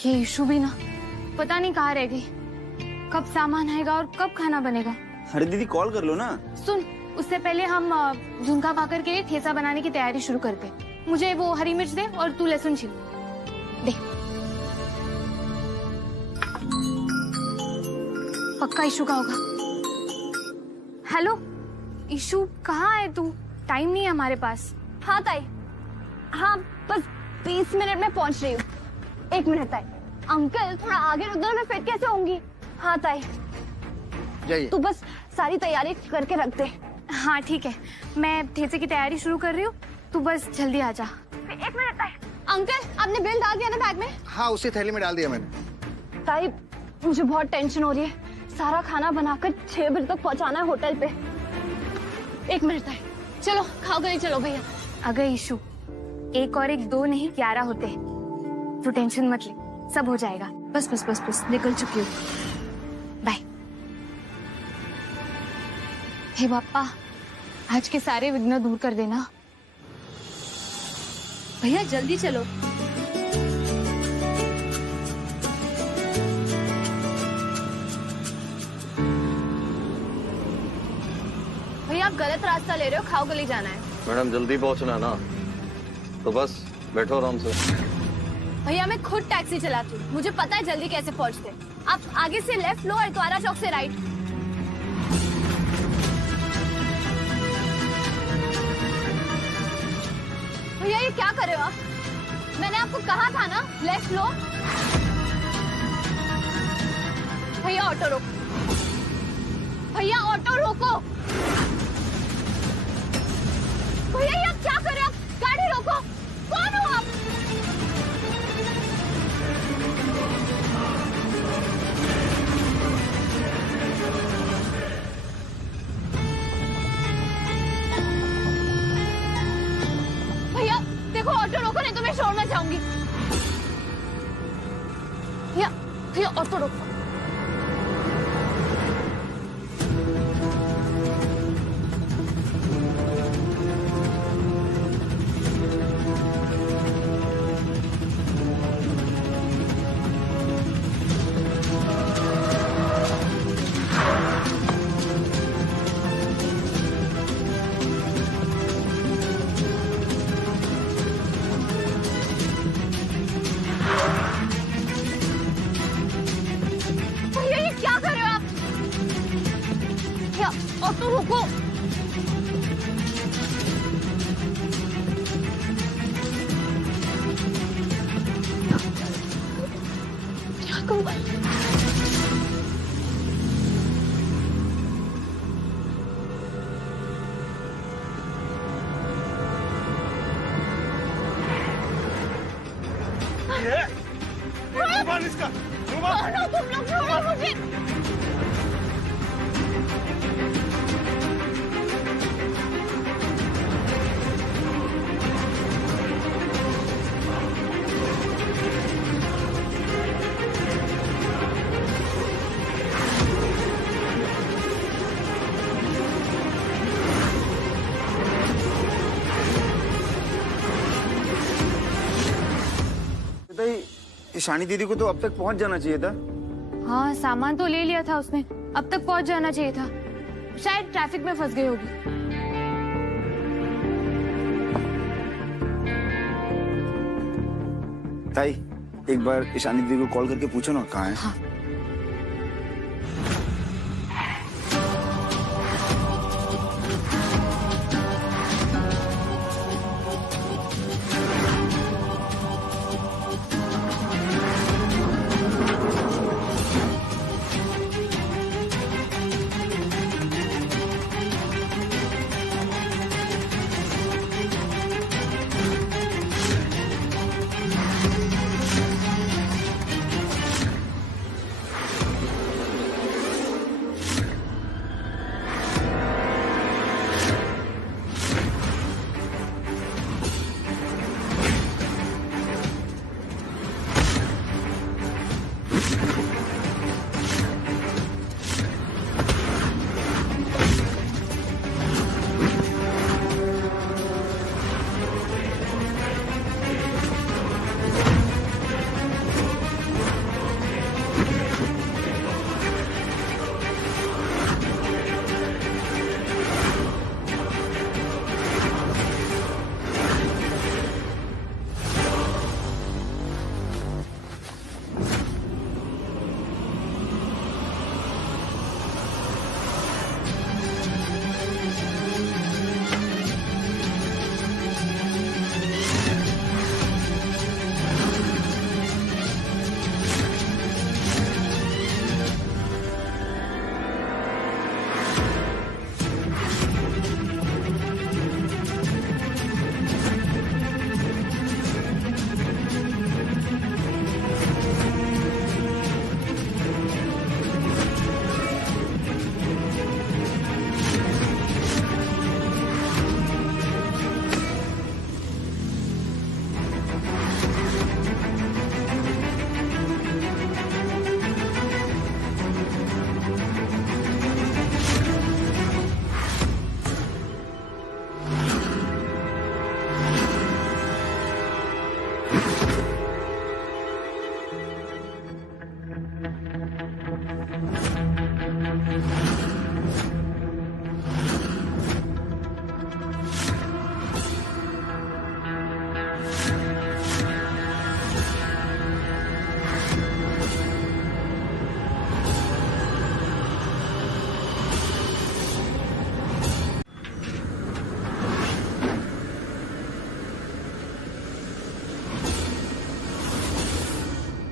ये इशू भी ना पता नहीं कहाँ रह गई। कब सामान आएगा और कब खाना बनेगा। अरे दीदी कॉल कर लो ना। सुन, उससे पहले हम झुमका पाकर के ठेसा बनाने की तैयारी शुरू करते। मुझे वो हरी मिर्च दे और तू लहसुन छील दे। पक्का इशू का होगा। हेलो इशू, कहाँ है तू? टाइम नहीं है हमारे पास। हाँ ताई, हाँ बस 20 मिनट में पहुंच रही हूँ। 1 मिनट ताई। अंकल थोड़ा आगे रुक दो, मैं फिट कैसे होंगी? हाँ ताई, जाइए। तू बस सारी तैयारी करके रख दे। हाँ ठीक है, मैं ठेसे की तैयारी शुरू कर रही हूँ, तू बस जल्दी आ जा। 1 मिनट ताई। अंकल आपने बिल डाल दिया ना बैग में? हाँ उसी थैली में डाल दिया मैंने। ताई मुझे बहुत टेंशन हो रही है। सारा खाना बनाकर 6 बजे तक पहुंचाना है होटल पे। 1 मिनट ताई। चलो खाओ गई, चलो भैया। अगर इशू 1 और 1 2 नहीं 11 होते, तू टेंशन मत ले, सब हो जाएगा। बस बस बस बस निकल चुकी हूँ। बाय। हे बाप्पा, आज के सारे विघ्न दूर कर देना। भैया जल्दी चलो। भैया आप गलत रास्ता ले रहे हो, खाओ गली जाना है। मैडम जल्दी पहुंचना ना, तो बस बैठो आराम से। भैया मैं खुद टैक्सी चलाती हूँ, मुझे पता है जल्दी कैसे पहुँचते। आप आगे से लेफ्ट लो और द्वारा चौक से राइट। भैया ये क्या कर रहे हो आप? मैंने आपको कहा था ना लेफ्ट लो। भैया ऑटो रोको, भैया ऑटो रोको। भैया ये आप क्या कर रहे हो? आप गाड़ी रोको। कौन हो आप? भैया देखो ऑटो रोको, नहीं तो मैं शोर में जाऊंगी। भैया भैया ऑटो रोको। ऑटो रुको। क्या करूं? इसका तुम लोग छोड़ो मुझे। ईशानी दीदी को तो अब तक पहुंच जाना चाहिए था। हाँ सामान तो ले लिया था उसने, अब तक पहुंच जाना चाहिए था। शायद ट्रैफिक में फंस गई होगी। ताई एक बार ईशानी दीदी को कॉल करके पूछो ना कहाँ है। हाँ।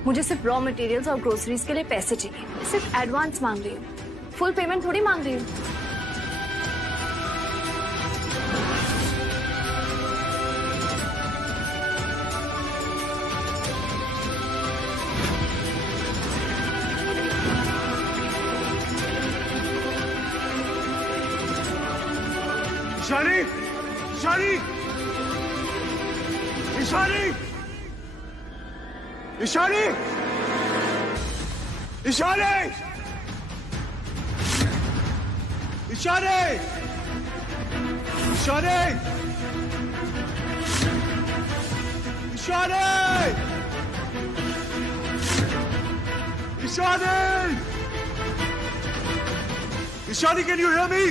मुझे सिर्फ रॉ मटेरियल्स और ग्रोसरीज के लिए पैसे चाहिए। सिर्फ एडवांस मांग रही हूँ, फुल पेमेंट थोड़ी मांग रही हूँ। Ishani, Ishani, Ishani, Ishani, Ishani, Ishani, Ishani, Ishani, Ishani, Ishani, can you hear me?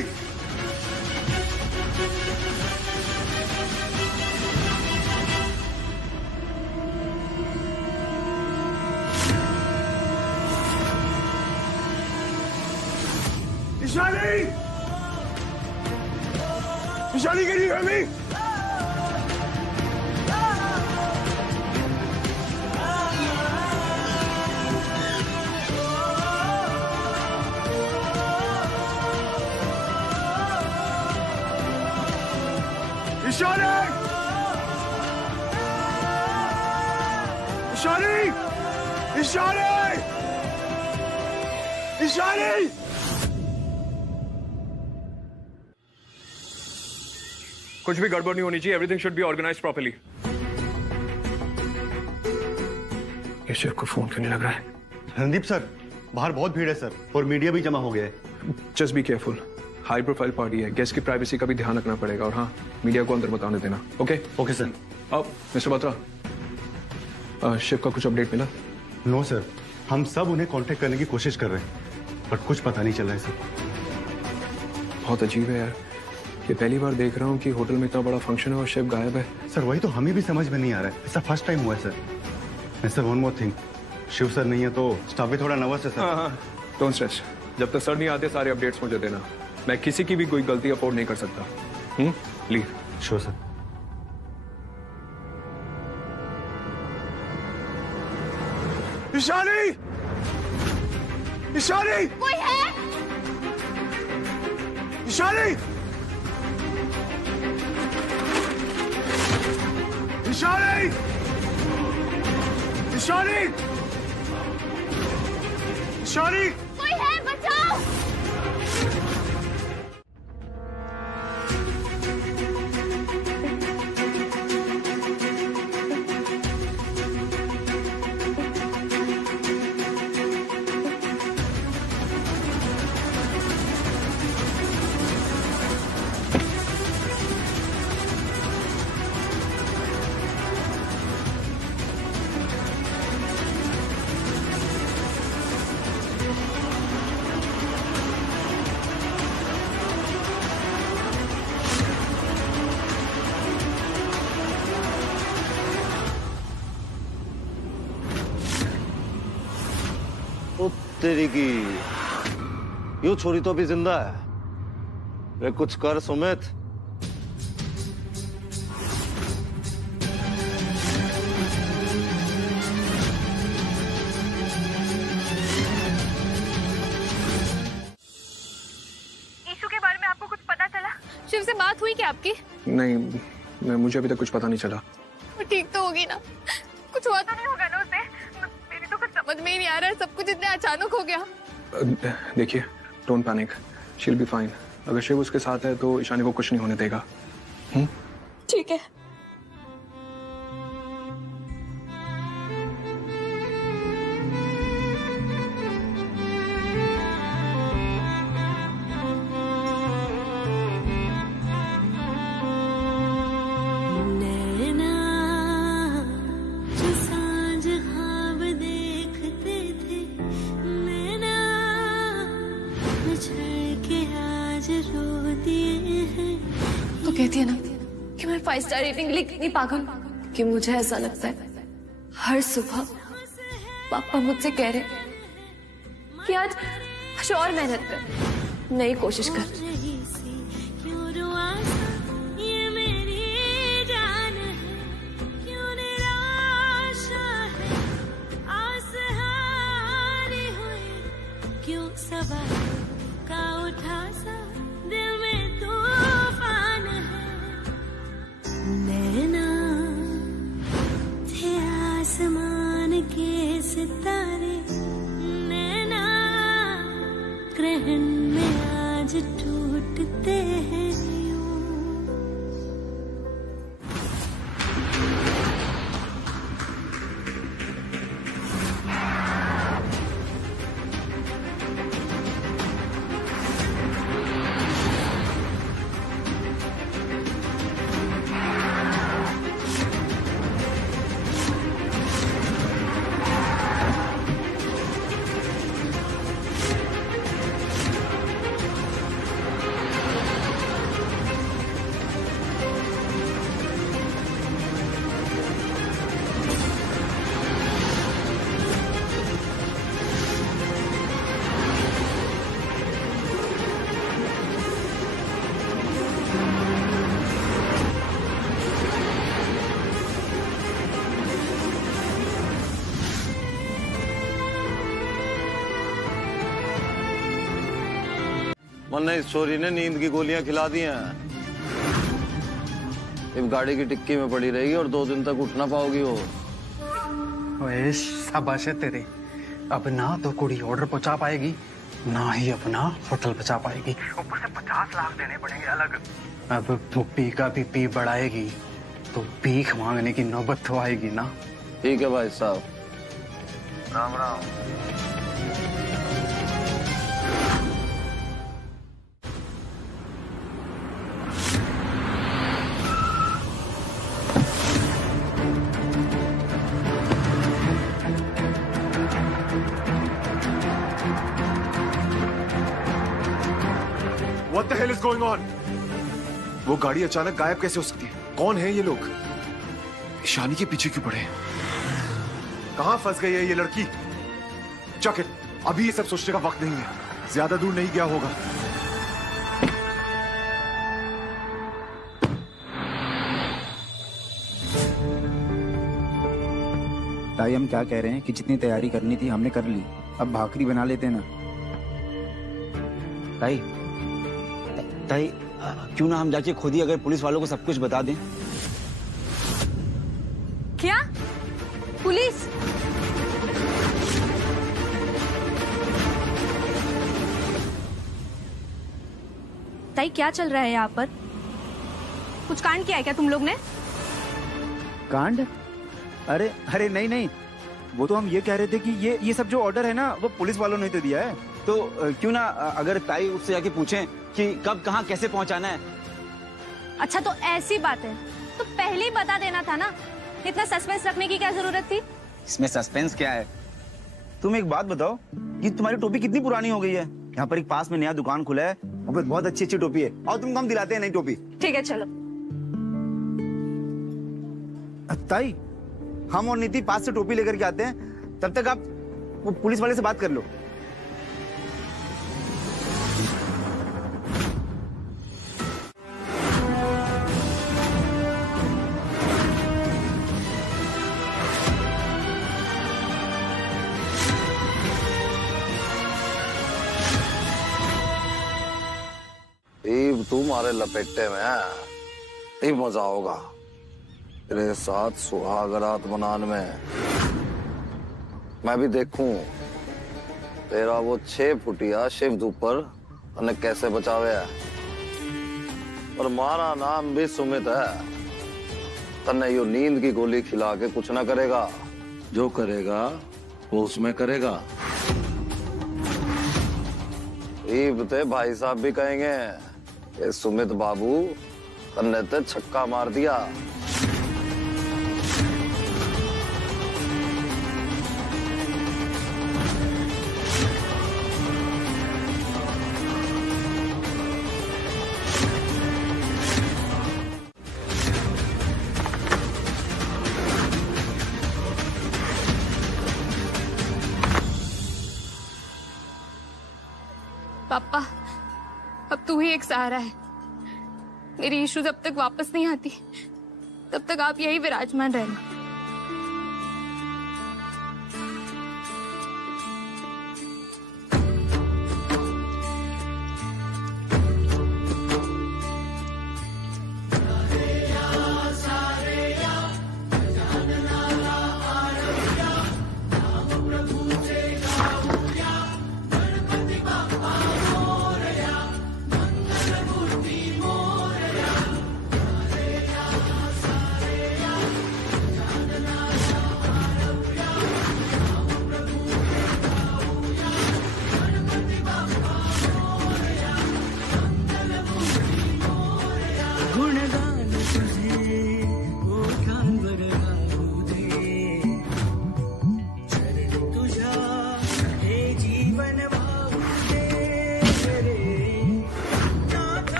Ishani! Ishani, can you hear me? Ishani! Ishani! Ishani! Ishani! कुछ भी गड़बड़ नहीं होनी चाहिए। Everything should be organised properly. ये शिव को फोन क्यों नहीं लग रहा है? रणदीप सर, बाहर बहुत भीड़ है सर, और मीडिया भी जमा हो गया है। Just be careful, high profile party है, गेस्ट की प्राइवेसी का भी ध्यान रखना पड़ेगा। और हाँ, मीडिया को अंदर बताने देना। Okay okay sir. अब मिस्टर बत्रा, शिव का कुछ अपडेट मिला? नो सर, हम सब उन्हें कांटेक्ट करने की कोशिश कर रहे हैं, बट कुछ पता नहीं चल रहा है सर। बहुत अजीब है यार, ये पहली बार देख रहा हूँ कि होटल में इतना बड़ा फंक्शन है और शिव गायब है। सर वही तो हमें भी समझ में नहीं आ रहा है, ऐसा फर्स्ट टाइम हुआ है sir. And sir one more thing, Shiv sir नहीं है तो स्टाफ भी थोड़ा नर्वस है सर। डोंट स्ट्रेस, जब तक सर नहीं आते सारे अपडेट्स मुझे देना। मैं किसी की भी कोई गलती अफोर्ड नहीं कर सकता। Leave. Sure sir. Ishani! Ishani! कोई है? ईशानी! ईशानी! ईशानी! ईशानी! कोई है? बचाओ! तेरी की यो छोरी तो अभी जिंदा है। वे कुछ कर सुमित। ईशू के बारे में आपको कुछ पता चला? शिव से बात हुई क्या आपकी? नहीं, मुझे अभी तक कुछ पता नहीं चला। वो ठीक तो होगी ना? कुछ हुआ तो नहीं होगा ना उसे? मेरी तो कुछ समझ में ही नहीं आ रहा है, सब कुछ इतना अचानक हो गया। देखिए, don't panic, she will be fine. अगर शिव उसके साथ है तो ईशानी को कुछ नहीं होने देगा। ठीक है। तो कहती है ना कि मैं 5 स्टार रेटिंग के लिए कितनी पागल हूं, कि मुझे ऐसा लगता है हर सुबह पापा मुझसे कह रहे कि आज और मेहनत कर, नई कोशिश कर। वरना इस छोरी ने नींद की गोलियां खिला दी हैं। अब गाड़ी की टिक्की में पड़ी रहेगी और 2 दिन तक उठ ना पाओगी वो। ओए शाबाश है तेरी। अब ना तो कुड़ी ऑर्डर पहुंचा पाएगी, ना ही अपना होटल बचा पाएगी। ऊपर से 50 लाख देने पड़ेंगे अलग। अब पुप्पी का बीपी बढ़ाएगी तो भीख मांगने की नौबत तो आएगी ना। ठीक है भाई साहब, Ram Ram. What the hell is going on? वो गाड़ी अचानक गायब कैसे हो सकती है? कौन है ये लोग? ईशानी के पीछे क्यों पड़े? कहां फंस गई है ये लड़की? चक इट, अभी ये सब सोचने का वक्त नहीं है। ज्यादा दूर नहीं गया होगा। ताई हम क्या कह रहे हैं कि जितनी तैयारी करनी थी हमने कर ली, अब भाकरी बना लेते ना। ताई ताई क्यों ना हम जाके खुद ही अगर पुलिस वालों को सब कुछ बता दें। क्या? पुलिस? ताई क्या चल रहा है यहाँ पर? कुछ कांड किया है क्या तुम लोग ने? कांड? अरे अरे नहीं नहीं, वो तो हम ये कह रहे थे कि ये सब जो ऑर्डर है ना वो पुलिस वालों ने तो दिया है। तो क्यों ना अगर ताई उससे जाके पूछें कि कब कहाँ कैसे पहुँचाना है। अच्छा तो ऐसी बात है तो पहले ही बता देना था ना, इतना सस्पेंस रखने की क्या जरूरत थी? इसमें सस्पेंस क्या है? तुम एक बात बताओ, ये तुम्हारी टोपी कितनी पुरानी हो गई है? यहाँ पर एक पास में नया दुकान खुला है, वहाँ पर बहुत अच्छी अच्छी टोपी है और तुमको हम दिलाते हैं नई टोपी। ठीक है चलो। ताई हम और नीति पास से टोपी लेकर के आते हैं, तब तक आप वो पुलिस वाले से बात कर लो। तुम्हारे लपेटे में है, मजा होगा तेरे साथ सुहाग रात मनाने में। मैं भी देखूं तेरा वो 6 फुटिया शिव धूपर तने कैसे बचावे है। और मारा नाम भी सुमित है, तने यो नींद की गोली खिला के कुछ ना करेगा। जो करेगा वो उसमें करेगा। ते भाई साहब भी कहेंगे ये सुमित बाबू तन्ने ते छक्का मार दिया। पापा अब तू ही एक सहारा है। मेरी इशू जब तक वापस नहीं आती तब तक आप यही विराजमान रहना।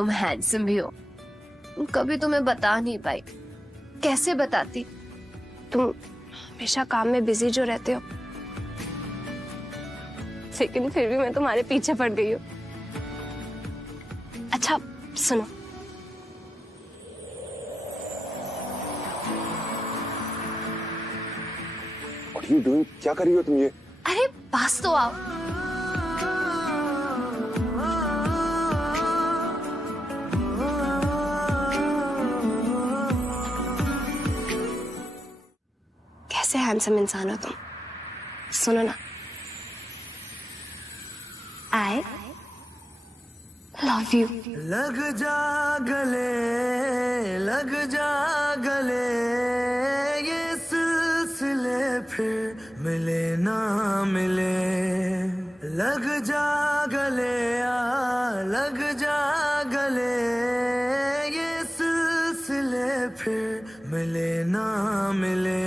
तुम हैंडसम भी हो। कभी तुम्हें बता नहीं पाई, कैसे बताती? तुम हमेशा काम में बिजी जो रहते हो, लेकिन फिर भी मैं तुम्हारे पीछे पड़ गई हूँ। अच्छा सुनो, What are you doing? क्या कर रही हो तुम ये? अरे पास तो आओ। कैसे हैंडसम इंसान हो तुम। सुनो ना, आई लव यू। लग जा गले ये सिलसिले फिर मिले ना मिले। लग जा गले ये सिलसिले फिर मिले ना मिले।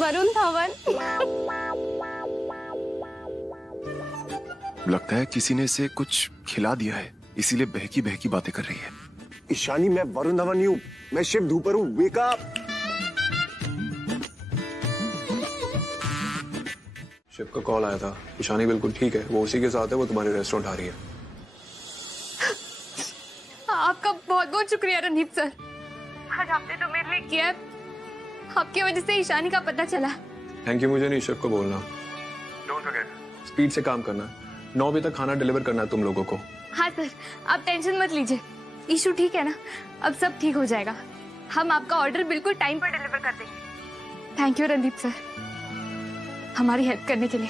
वरुण धवन। लगता है किसी ने इसे कुछ खिला दिया है, इसीलिए बहकी बहकी बातें कर रही है। ईशानी, मैं वरुण धवन नहीं हूँ, मैं शिव धूपर हूँ। Wake up. शिव का कॉल आया था, ईशानी बिल्कुल ठीक है, वो उसी के साथ है, वो तुम्हारे रेस्टोरेंट आ रही है। आपका बहुत बहुत शुक्रिया रणदीप सर, आज आपने जो मेरे लिए किया, आपकी वजह से ईशानी का पता चला। थैंक यू मुझे नहीं, शिव को बोलना। डोंट फॉरगेट, स्पीड से काम करना, 9 बजे तक खाना डिलीवर करना है तुम लोगों को। हाँ सर, आप टेंशन मत लीजिए, इशू ठीक है ना, अब सब ठीक हो जाएगा। हम आपका ऑर्डर बिल्कुल टाइम पर डिलीवर कर देंगे। थैंक यू रणदीप सर, हमारी हेल्प करने के लिए।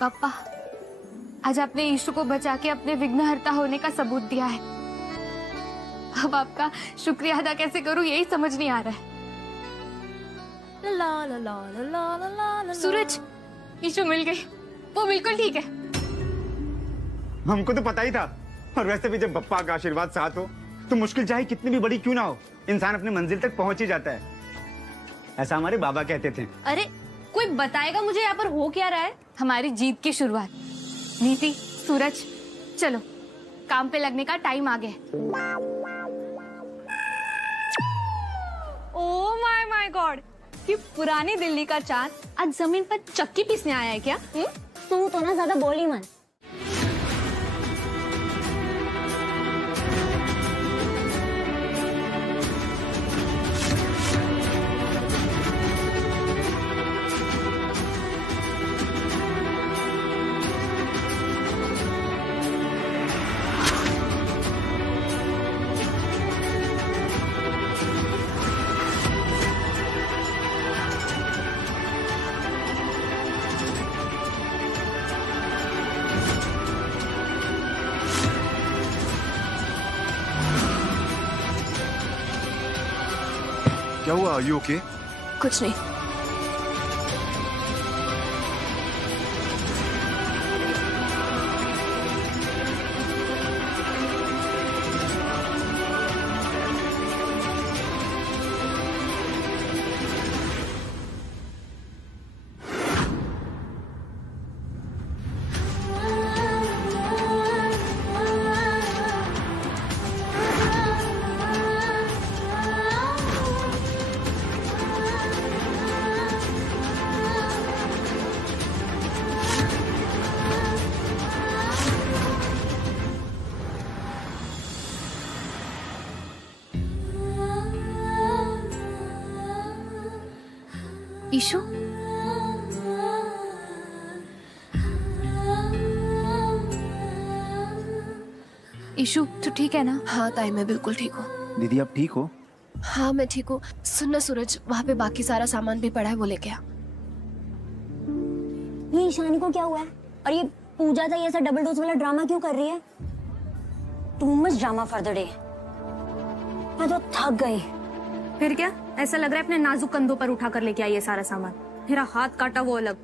पापा, आज आपने ईशु को बचा के अपने विघ्नहर्ता होने का सबूत दिया है। अब आपका शुक्रिया अदा कैसे करूं यही समझ नहीं आ रहा है। सूरज, ईशु मिल गई, वो बिल्कुल ठीक है। हमको तो पता ही था, और वैसे भी जब बप्पा का आशीर्वाद साथ हो तो मुश्किल चाहे कितनी भी बड़ी क्यों ना हो, इंसान अपनी मंजिल तक पहुंच ही जाता है। ऐसा हमारे बाबा कहते थे। अरे कोई बताएगा मुझे यहाँ पर हो क्या रहा है? हमारी जीत की शुरुआत। नीति, सूरज, चलो काम पे लगने का टाइम आ गया। ओह माय गॉड, ये पुरानी दिल्ली का चांद आज जमीन पर चक्की पीसने आया है क्या? तू तो ना ज्यादा बोली मत। क्या हुआ? Are you okay? कुछ नहीं। ईशु, ईशु तू ठीक है ना? हाँ ताई, मैं बिल्कुल ठीक हूँ। दीदी आप ठीक हो? हाँ मैं ठीक हूँ। सुन ना सूरज, वहाँ पे बाकी सारा सामान भी पड़ा है, वो लेके आ। ये ईशानी को क्या हुआ है? और ये पूजा था, ये ऐसा डबल डोज वाला ड्रामा क्यों कर रही है? Too much drama for the day. मैं तो थक गई। फिर क्या, ऐसा लग रहा है अपने नाजुक कंधों पर उठा कर लेके आई है सारा सामान। मेरा हाथ काटा वो अलग।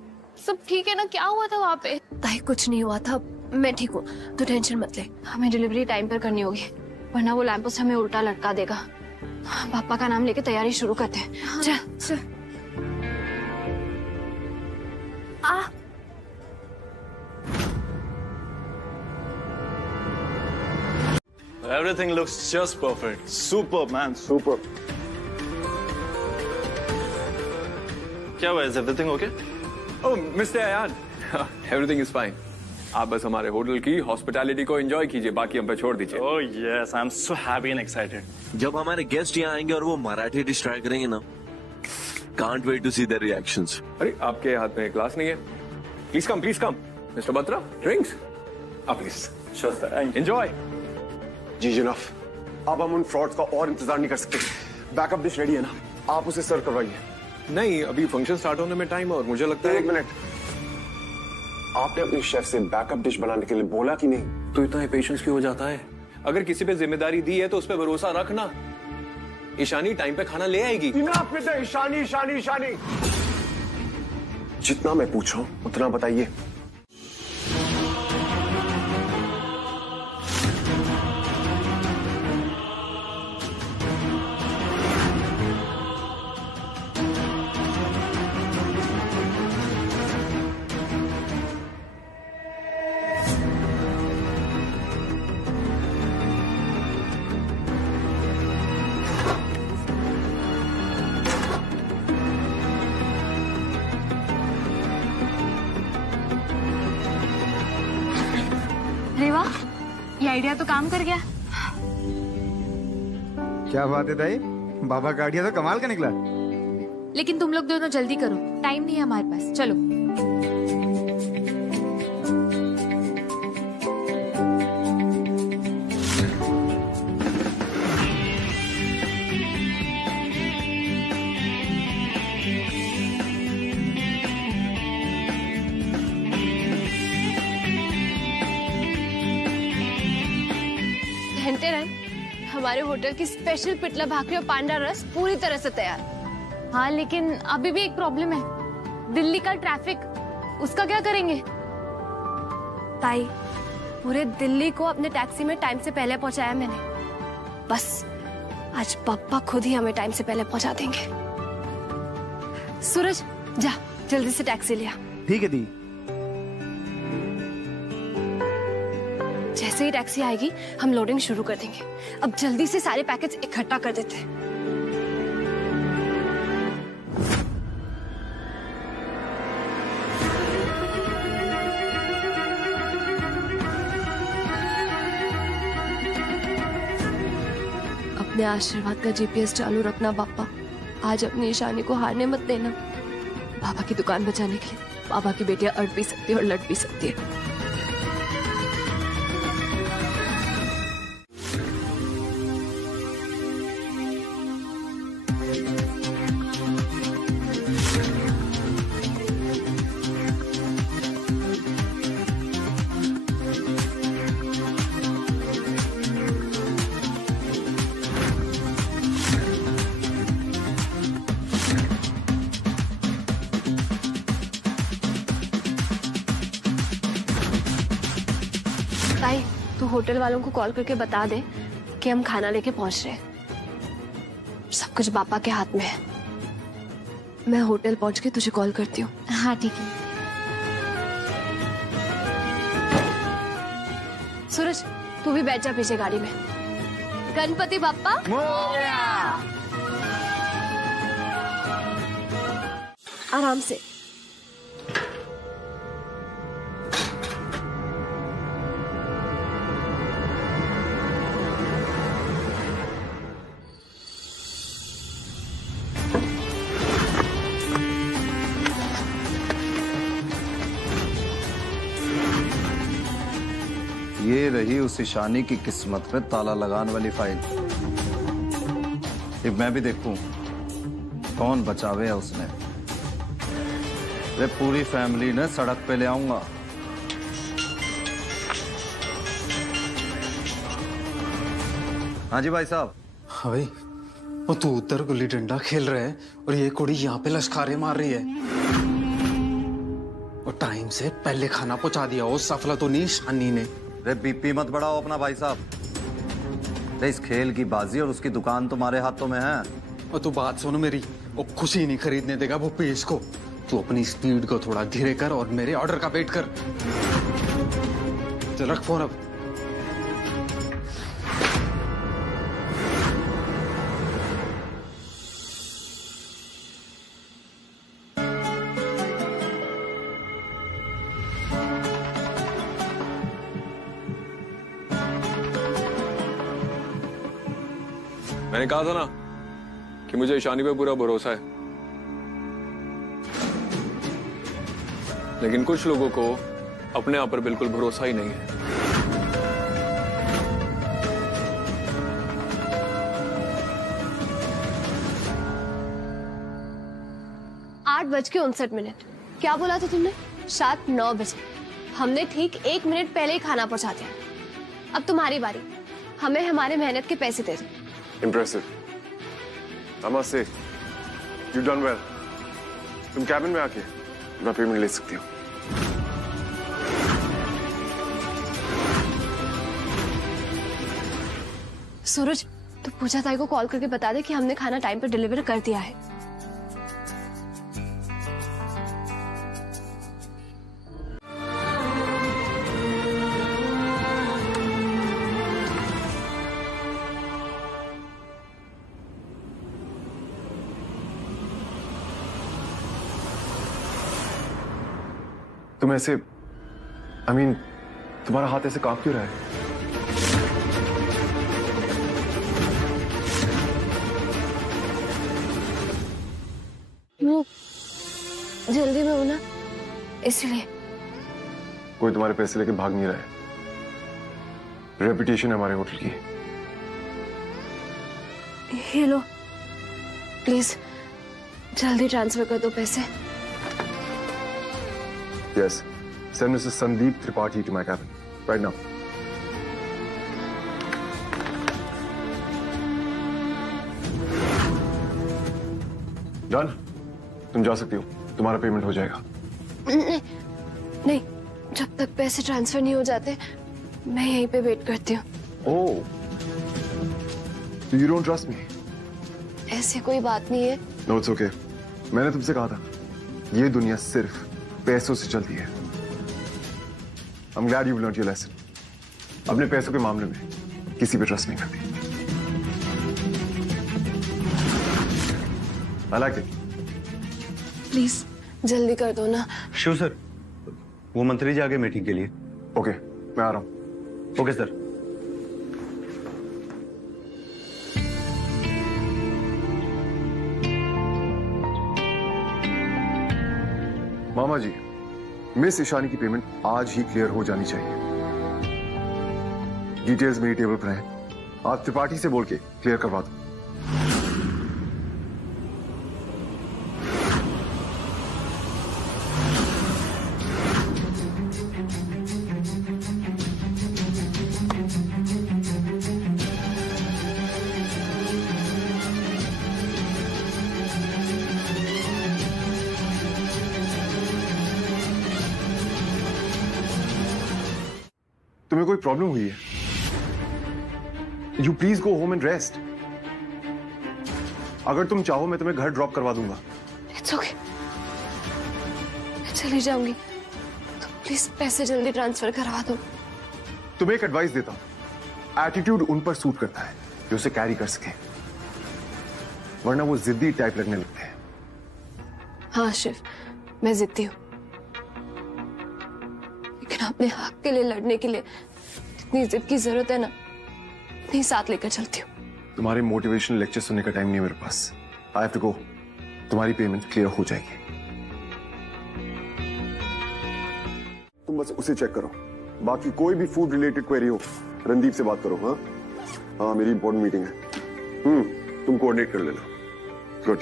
सब ठीक है ना? क्या हुआ था वहाँ पे? ताई कुछ नहीं हुआ था, मैं ठीक हूँ, तो टेंशन मत ले। हमें डिलीवरी टाइम पर करनी होगी, वरना वो लैंपोस्ट हमें उल्टा लटका देगा। पापा का नाम लेके तैयारी शुरू करते हैं। हाँ, चल। Everything looks just perfect. Superb, man. Superb. क्या हुआ? Is everything okay? Oh, Mr. Ayan. Everything is fine. आप बस हमारे होटल की हॉस्पिटैलिटी को एंजॉय कीजिए, बाकी हम पे छोड़ दीजिए। Oh yes, I'm so happy and excited. जब हमारे गेस्ट यहाँ आएंगे और वो मराठी डिश ट्राई करेंगे ना, can't wait to see their reactions. अरे आपके हाथ में ग्लास नहीं है? Please come, Mr. Batra, drinks. Please. Sure, sir. Enjoy. जी जनाब, अब हम उन फ्रॉड्स का और इंतजार नहीं कर सकते। बैकअप डिश रेडी है ना, आप उसे सर्व करवाइए। नहीं, अभी फंक्शन स्टार्ट होने में टाइम है और मुझे लगता है। एक मिनट, आपने अपने शेफ से बैकअप डिश बनाने के लिए बोला कि नहीं? तो इतना पेशेंस क्यों हो जाता है? अगर किसी पे जिम्मेदारी दी है तो उस पे भरोसा रखना। ईशानी टाइम पे खाना ले आएगी। ईशानी। जितना मैं पूछूं उतना बताइए। रेवा, ये आइडिया तो काम कर गया। क्या बात है दाई, बाबा का आइडिया तो कमाल का निकला। लेकिन तुम लोग दोनों जल्दी करो, टाइम नहीं है हमारे पास। चलो। हमारे होटल की स्पेशल पिटला भाकरी और पांडा रस पूरी तरह से तैयार। हाँ, लेकिन अभी भी एक प्रॉब्लम है, दिल्ली का ट्रैफिक। उसका क्या करेंगे? ताई, पूरे दिल्ली को अपने टैक्सी में टाइम से पहले पहुंचाया मैंने। बस आज पापा खुद ही हमें टाइम से पहले पहुंचा देंगे। सूरज, जा जल्दी से टैक्सी लिया। ठीक है दी। जैसे ही टैक्सी आएगी हम लोडिंग शुरू कर देंगे। अब जल्दी से सारे पैकेज इकट्ठा कर देते हैं। अपने आशीर्वाद का जीपीएस चालू रखना पापा। आज अपनी ईशानी को हारने मत देना। पापा की दुकान बचाने के लिए पापा की बेटियां अड़ भी सकती है और लड़ भी सकती है। ताई, तू होटल वालों को कॉल करके बता दे कि हम खाना लेके पहुंच रहे हैं। सब कुछ पापा के हाथ में है। मैं होटल पहुंच के तुझे कॉल करती हूँ। हाँ ठीक है। सूरज, तू भी बैठ जा पीछे गाड़ी में। गणपति बप्पा आराम से। ये रही उस ईशानी की किस्मत पे ताला लगाने वाली फाइल। अब मैं भी देखूं कौन बचावे है उसने। वे पूरी फैमिली ने सड़क पे ले आऊंगा। हाँ जी भाई साहब। हाँ भाई, वो तू उधर गुल्ली डंडा खेल रहा है और ये कुड़ी यहाँ पे लश्कारे मार रही है। और टाइम से पहले खाना पहुंचा दिया हो सफला तो नहीं शानी ने। रे बीपी मत बढ़ाओ अपना भाई साहब। रे इस खेल की बाजी और उसकी दुकान तुम्हारे हाथों में है। और तू बात सुनो मेरी, वो खुशी नहीं खरीदने देगा वो पेश को। तू अपनी स्पीड को थोड़ा धीरे कर और मेरे ऑर्डर का वेट कर। चल रख फोन अब। मैंने कहा था ना कि मुझे ईशानी पे पूरा भरोसा है, लेकिन कुछ लोगों को अपने आप पर बिल्कुल भरोसा ही नहीं है। आठ बज के 59 क्या बोला था तुमने? शायद 9 बजे। हमने ठीक 1 मिनट पहले ही खाना पहुंचा दिया। अब तुम्हारी बारी, हमें हमारे मेहनत के पैसे दे दो। Impressive. I must say, you've done well. तुम कैबिन में आके अपना पेमेंट ले सकती हो। सूरज, तो पूजा ताई को कॉल करके बता दे कि हमने खाना टाइम पर डिलीवर कर दिया है। तुम ऐसे, I mean, तुम्हारा हाथ ऐसे कांप क्यों रहा है? वो जल्दी में हूं ना, इसलिए। कोई तुम्हारे पैसे लेके भाग नहीं रहा है। रेपुटेशन है हमारे होटल की। ये लो, प्लीज जल्दी ट्रांसफर कर दो पैसे। Yes, send Mrs. Sandeep Tripathi to my cabin right now. Done? तुम जा सकती हो, तुम्हारा पेमेंट हो जाएगा। नहीं, जब तक पैसे ट्रांसफर नहीं हो जाते मैं यहीं पे वेट करती हूँ। Oh, so you don't trust me? ऐसी कोई बात नहीं है। No, it's okay. मैंने तुमसे कहा था, ये दुनिया सिर्फ पैसों से चलती है। I'm glad you've learned your lesson. अपने पैसों के मामले में किसी पे ट्रस्ट नहीं करती। I like it. प्लीज जल्दी कर दो ना। शिव सर, वो मंत्री जी आगे मीटिंग के लिए। ओके, मैं आ रहा हूँ। Okay sir. मामा जी, मिस ईशानी की पेमेंट आज ही क्लियर हो जानी चाहिए। डिटेल्स मेरी टेबल पर हैं। आप त्रिपाठी से बोल के क्लियर करवा दो। तुम्हें कोई प्रॉब्लम हुई है? You please go home and rest. अगर तुम चाहो मैं तुम्हें घर ड्रॉप करवा दूंगा। इट्स ओके, मैं चली जाऊंगी। तो प्लीज पैसे जल्दी ट्रांसफर करवा दो। तुम्हें एक एडवाइस देता हूं, एटीट्यूड उन पर सूट करता है जो उसे कैरी कर सके, वरना वो जिद्दी टाइप लगने लगते हैं। हाँ शिव, मैं जिद्दी हूँ, लेकिन अपने हक के लिए लड़ने के लिए जितनी जिद की जरूरत है ना, उतनी साथ लेकर चलती हूँ। तुम्हारे मोटिवेशनल लेक्चर सुनने का टाइम नहीं है मेरे पास। I have to go. तुम्हारी पेमेंट क्लियर हो जाएगी। तुम बस उसे चेक करो, बाकी कोई भी फूड रिलेटेड क्वेरी हो रणदीप से बात करो। हाँ हाँ, मेरी इंपॉर्टेंट मीटिंग है। तुम कोऑर्डिनेट कर लेना। गुड।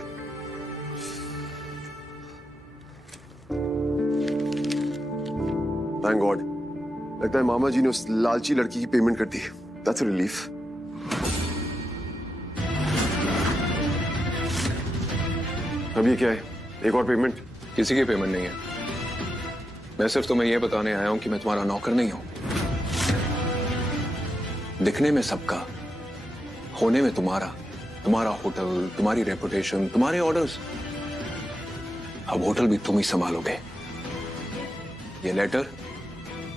थैंक गॉड, लगता है मामा जी ने उस लालची लड़की की पेमेंट कर दी। That's a relief. अब ये क्या है? एक और पेमेंट? किसी की पेमेंट नहीं है। मैं सिर्फ तुम्हें यह बताने आया हूं कि मैं तुम्हारा नौकर नहीं हूं। दिखने में सबका, होने में तुम्हारा। तुम्हारा होटल, तुम्हारी रेपुटेशन, तुम्हारे ऑर्डर्स। अब होटल भी तुम ही संभालोगे। ये लेटर,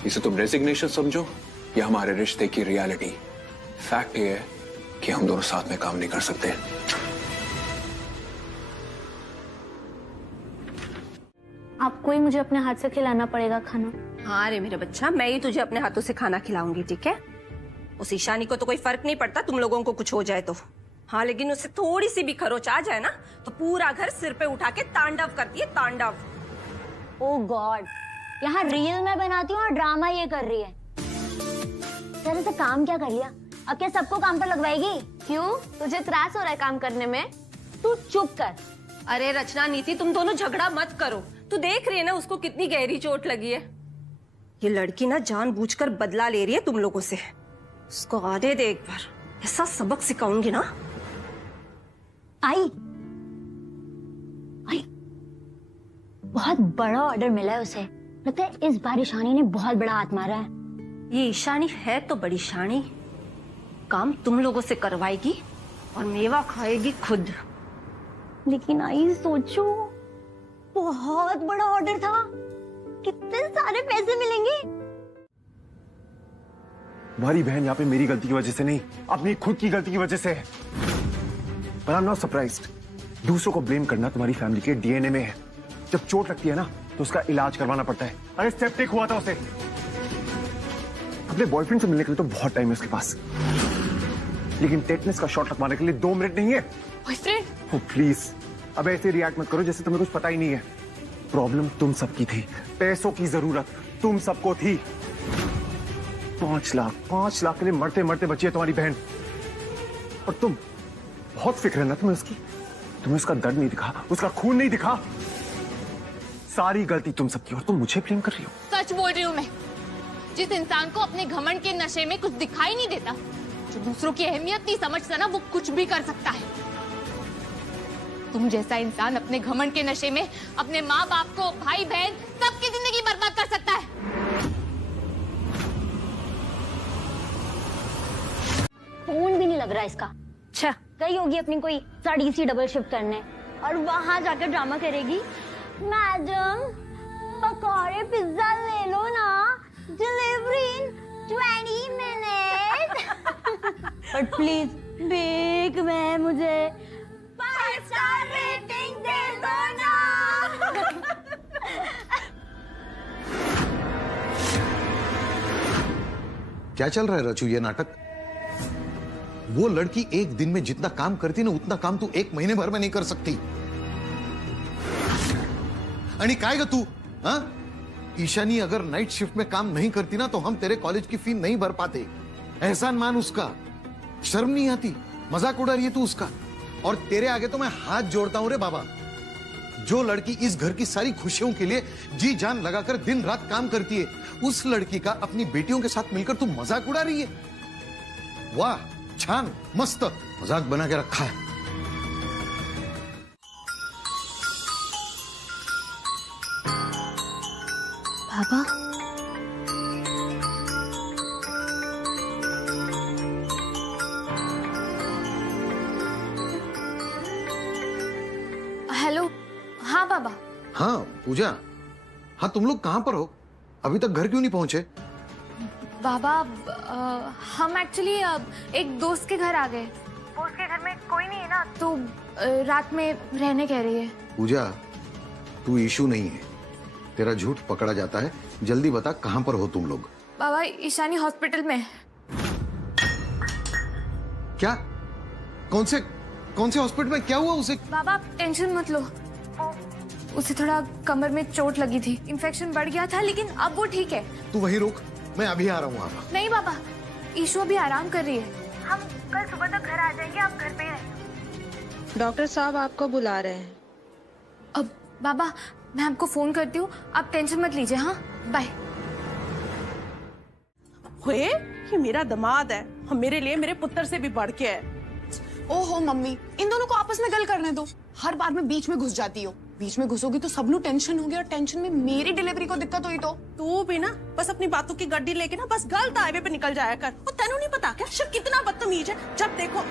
इसे तुम रेजिग्नेशन समझो या हमारे रिश्ते की रियलिटी। फैक्ट ये है कि हम दोनों साथ में काम नहीं कर सकते। आपको ही मुझे अपने हाथ से खिलाना पड़ेगा खाना। हाँ रे मेरा बच्चा, मैं ही तुझे अपने हाथों से खाना खिलाऊंगी, ठीक है? उस ईशानी को तो कोई फर्क नहीं पड़ता तुम लोगों को कुछ हो जाए तो। हाँ, लेकिन उससे थोड़ी सी भी खरोच आ जाए ना तो पूरा घर सिर पे उठा के तांडव करती है, तांडव। ओह गॉड, यहाँ रील मैं बनाती हूँ और ड्रामा ये कर रही है। तेरे से काम क्या कर लिया, अब क्या सबको काम पर लगवाएगी? क्यों, तुझे त्रास हो रहा है काम करने में? तू चुप कर। अरे रचना, नीति, तुम दोनों झगड़ा मत करो। तू देख रही है ना उसको कितनी गहरी चोट लगी है। ये लड़की ना जानबूझकर बदला ले रही है तुम लोगों से। उसको आने दे एक बार, ऐसा सबक सिखाऊंगी ना। आई बहुत बड़ा ऑर्डर मिला है उसे। लगता है इस बार ईशानी ने बहुत बड़ा हाथ मारा है। ये ईशानी है तो बड़ी शानी, काम तुम लोगों से करवाएगी और मेवा खाएगी खुद। लेकिन आई सोचो, बहुत बड़ा ऑर्डर था, कितने सारे पैसे मिलेंगे। तुम्हारी बहन यहाँ पे मेरी गलती की वजह से नहीं, अपनी खुद की गलती की वजह से है। पर आई एम नॉट सरप्राइज्ड। दूसरों को ब्लेम करना तुम्हारी फैमिली के डीएनए में है। जब चोट लगती है ना तो उसका इलाज करवाना पड़ता है। अरे सेप्टिक हुआ था उसे। अपने बॉयफ्रेंड से मिलने के लिए तो बहुत टाइम है उसके पास, लेकिन टेटनस का शॉट लगवाने के लिए 2 मिनट नहीं है। बॉयफ्रेंड? ओह प्लीज, अब ऐसे रिएक्ट मत करो जैसे तुम्हें कुछ पता ही नहीं है। प्रॉब्लम तुम सबकी थी, पैसों की जरूरत तुम सबको थी। 5 लाख के लिए मरते मरते बची है तुम्हारी बहन। और तुम, बहुत फिक्र है ना तुम्हें उसकी। तुम्हें उसका दर्द नहीं दिखा, उसका खून नहीं दिखा। सारी गलती तुम सबकी और तुम मुझे ब्लेम कर रही हो। सच बोल रही हूँ मैं। जिस इंसान को अपने घमंड के नशे में कुछ दिखाई नहीं देता, जो दूसरों की अहमियत नहीं समझता ना, वो कुछ भी कर सकता है। तुम जैसा इंसान अपने घमंड के नशे में अपने माँ बाप को, भाई बहन, सबकी जिंदगी बर्बाद कर सकता है। फोन भी नहीं लग रहा इसका। अच्छा, गई होगी अपनी कोई साड़ी सी डबल शिफ्ट करने और वहां जाकर ड्रामा करेगी। मैडम, पकौड़े पिज्जा ले लो ना, delivery in 20 minute. But please big में मुझे 5 स्टार रेटिंग दे दो ना। क्या चल रहा है रचू ये नाटक? वो लड़की एक दिन में जितना काम करती ना उतना काम तू 1 महीने भर में नहीं कर सकती। आणि काय ग तू? हाँ, ईशानी अगर नाइट शिफ्ट में काम नहीं करती ना तो हम तेरे कॉलेज की फी नहीं भर पाते। एहसान मान उसका। शर्म नहीं आती? मजाक उड़ा रही है तू उसका। और तेरे आगे तो मैं हाथ जोड़ता हूं रे बाबा। जो लड़की इस घर की सारी खुशियों के लिए जी जान लगाकर दिन रात काम करती है, उस लड़की का अपनी बेटियों के साथ मिलकर तू मजाक उड़ा रही है। वाह, छान, मस्त मजाक बना के रखा है। पापा, हेलो। हाँ बाबा। हाँ पूजा, हाँ तुम लोग कहाँ पर हो? अभी तक घर क्यों नहीं पहुंचे? बाबा, हम एक्चुअली एक दोस्त के घर आ गए। वो उसके घर में कोई नहीं है ना, तो रात में रहने कह रही है। पूजा, तू इशू नहीं है, तेरा झूठ पकड़ा जाता है। जल्दी बता कहाँ पर हो तुम लोग? बाबा, ईशानी हॉस्पिटल में। क्या? कौन से हॉस्पिटल में? क्या हुआ उसे? बाबा आप टेंशन मत लो, उसे थोड़ा कमर में चोट लगी थी, इन्फेक्शन बढ़ गया था, लेकिन अब वो ठीक है। तू वहीं रुक, मैं अभी आ रहा हूँ। आप? नहीं बाबा, ईशू अभी आराम कर रही है। हम कल सुबह तक घर आ जाएंगे, आप घर पे ही रहें। डॉक्टर साहब आपको बुला रहे हैं। अब बाबा मैं आपको फोन करती हूँ, आप टेंशन मत लीजिए। हाँ बाय। हुए, ये मेरा दामाद है, हम मेरे लिए मेरे पुत्र से भी बढ़ के है। ओहो मम्मी, इन दोनों को आपस में गल करने दो। हर बार में बीच में घुस जाती हो। बीच में घुसोगी तो सब नु टेंशन हो गया, और टेंशन में मेरी डिलीवरी को दिक्कत हुई तो तू भी ना बस अपनी बातों की गड्डी लेके ना बस गलत हाईवे पे निकल जाया कर। और तेनू नहीं पता क्या शिव कितना बदतमीज है, जब देखो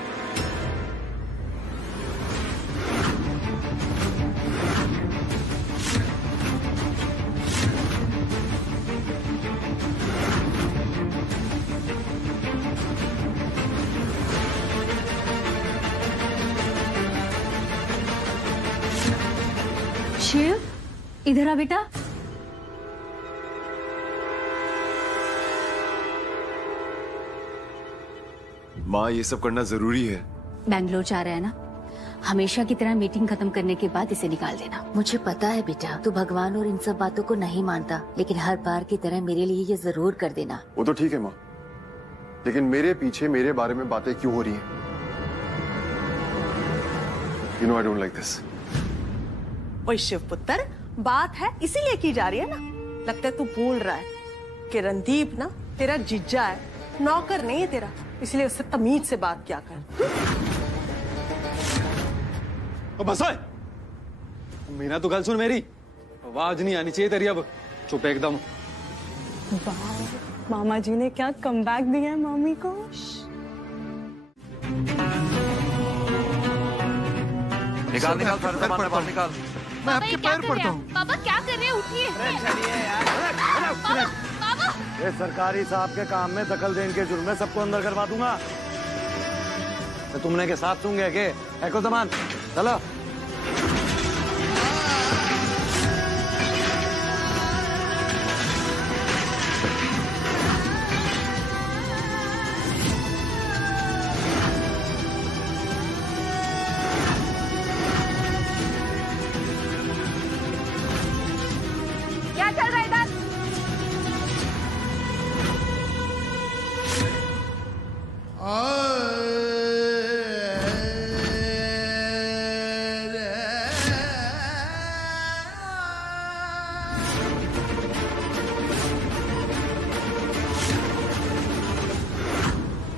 शिव, इधर आ बेटा। माँ ये सब करना जरूरी है। बैंगलोर जा रहा है ना, हमेशा की तरह मीटिंग खत्म करने के बाद इसे निकाल देना। मुझे पता है बेटा, तू भगवान और इन सब बातों को नहीं मानता, लेकिन हर बार की तरह मेरे लिए ये जरूर कर देना। वो तो ठीक है माँ, लेकिन मेरे पीछे मेरे बारे में बातें क्यों हो रही हैं? You know I don't like this. ओए शिव पुत्र, बात है इसीलिए की जा रही है ना। लगता है तू भूल रहा है कि रणदीप ना तेरा जीजा है, नौकर नहीं है तेरा, इसलिए उससे तमीज से बात किया कर। बस ओए, मीना तो गल सुन मेरी, आवाज नहीं आनी चाहिए तेरी अब। चुप एकदम। मामा जी ने क्या कमबैक दिया है मामी को। निकाल निकाल सारे सामान बाहर निकाल। मैं आपके पैर पड़ता हूँ। पापा क्या कर रहे हैं, उठिए। पापा ये सरकारी साहब के काम में दखल देने के जुर्म में सबको अंदर करवा दूंगा। तो तुमने के साथ सूंगे के एको सामान चलो। क्या चल रहा है इधर?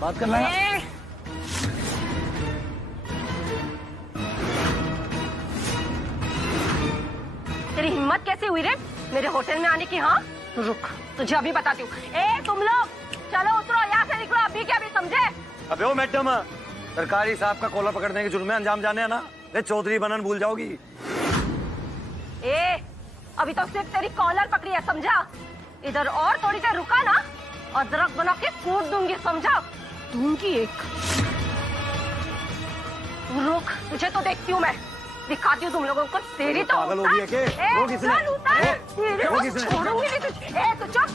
बात कर रहा है। तेरी हिम्मत कैसे हुई रे मेरे होटल में आने की? हाँ रुक, तुझे अभी बताती हूँ। ए तुम लोग चलो उतरो, यहाँ से निकलो अभी के अभी, समझे? अबे ओ मैडम, सरकारी साहब का कोला पकड़ने के जुर्म में अंजाम जाने है ना, वे चौधरी बनन भूल जाओगी। ए अभी तो सिर्फ तेरी कॉलर पकड़ी है, समझा? इधर और थोड़ी देर रुका ना, अदरक बना के कूट दूंगी, समझा? दूंगी एक। रुक, तुझे तो देखती हूँ मैं, दिखाती हूँ तुम लोगों को तेरी तो। पागल हो गई है के? वो किसने? छोड़ूंगी नहीं तुझे। ए तू चुप।